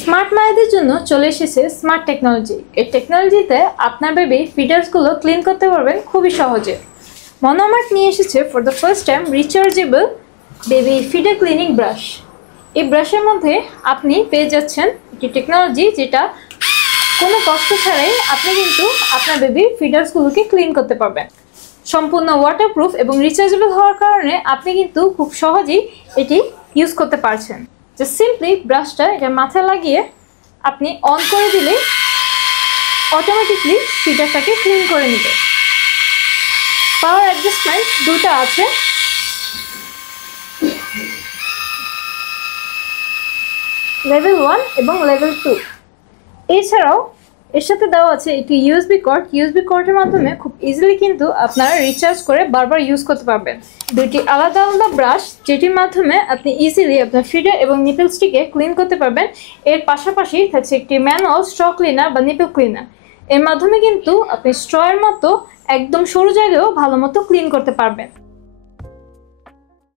Smart মায়েদের জন্য চলে এসেছে স্মার্ট টেকনোলজি। এই টেকনোলজিতে আপনার বেবি ফিডার্সগুলো ক্লিন করতে পারবেন খুবই সহজে। মনোমার্ট নিয়ে এসেছে for the first time rechargeable baby feeder cleaning brush. এই ব্রাশের মধ্যে আপনি পেয়ে যাচ্ছেন একটি টেকনোলজি যেটা কোনো কষ্ট ছাড়াই আপনি কিন্তু আপনার বেবি ফিডার্সগুলোকে ক্লিন করতে পারবেন। সম্পূর্ণ ওয়াটারপ্রুফ এবং রিচার্জেবল হওয়ার কারণে আপনি কিন্তু খুব সহজেই এটি ইউজ করতে পারছেন। জাস্ট সিম্পলি ব্রাশটা এটা মাথায় লাগিয়ে আপনি অন করে দিলে অটোমেটিকলি ফিডারটাকে ক্লিন করে নেবে। পাওয়ার অ্যাডজাস্টমেন্ট দুটো আছে, লেভেল 1 এবং লেভেল 2। এছাড়াও এর সাথে দেওয়া আছে একটি ইউএসবি কর্ড। ইউএসবি কর্ডের মাধ্যমে খুব ইজিলি কিন্তু আপনারা রিচার্জ করে বারবার ইউজ করতে পারবেন। দুইটি আলাদা আলাদা ব্রাশ যেটির মাধ্যমে আপনি ইজিলি আপনার ফিডার এবং নিপলসটিকে ক্লিন করতে পারবেন। এর পাশাপাশি থাকছে একটি ম্যানুয়াল স্ট্র ক্লিনার বা নিপল ক্লিনার। এর মাধ্যমে কিন্তু আপনি স্ট্রয়ের মতো একদম সরু জায়গায়ও ভালো মতো ক্লিন করতে পারবেন।